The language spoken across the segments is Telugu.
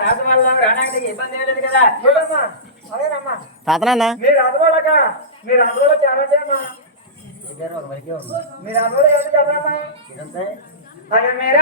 తాతనా మీరు అదవాళ్ళక మీరు అదవాళ్ళు చాలా చేయమ్మా. మీరు అదవాళ్ళు ఏంటి చెప్పమ్మా అదే మీరు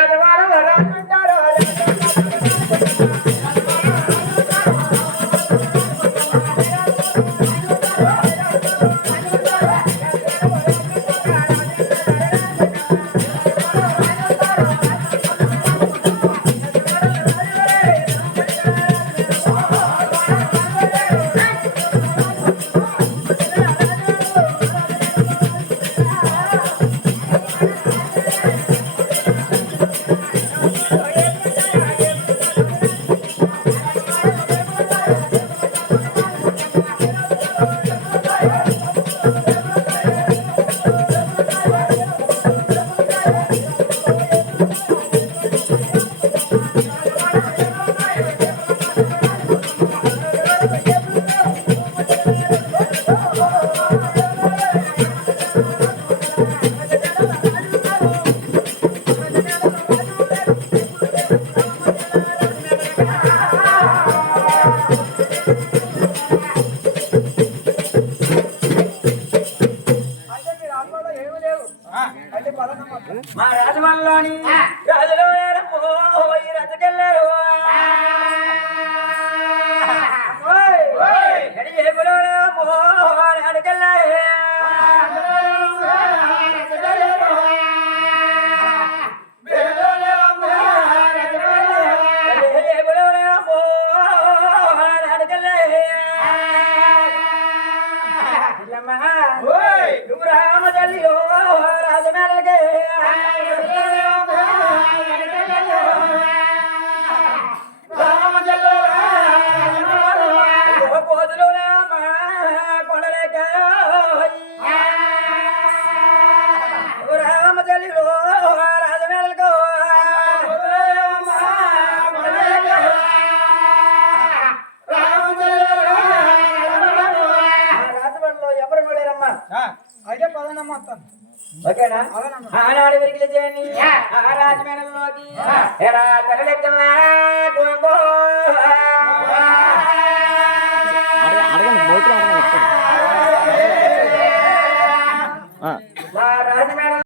మా రాజు వల్లలోని రాజులో రథకెళ్ళారు. నువ్వు రామజల్లియో రాజమేళకే పోదులు రామ కొడలేక. అయితే పదనమ్మా వస్తాను ఓకేనా? ఆనాడు విరిగిలి చేయండి ఆ రాజమేళలోకి ఎరా తరలెక్కల్లా గోంగో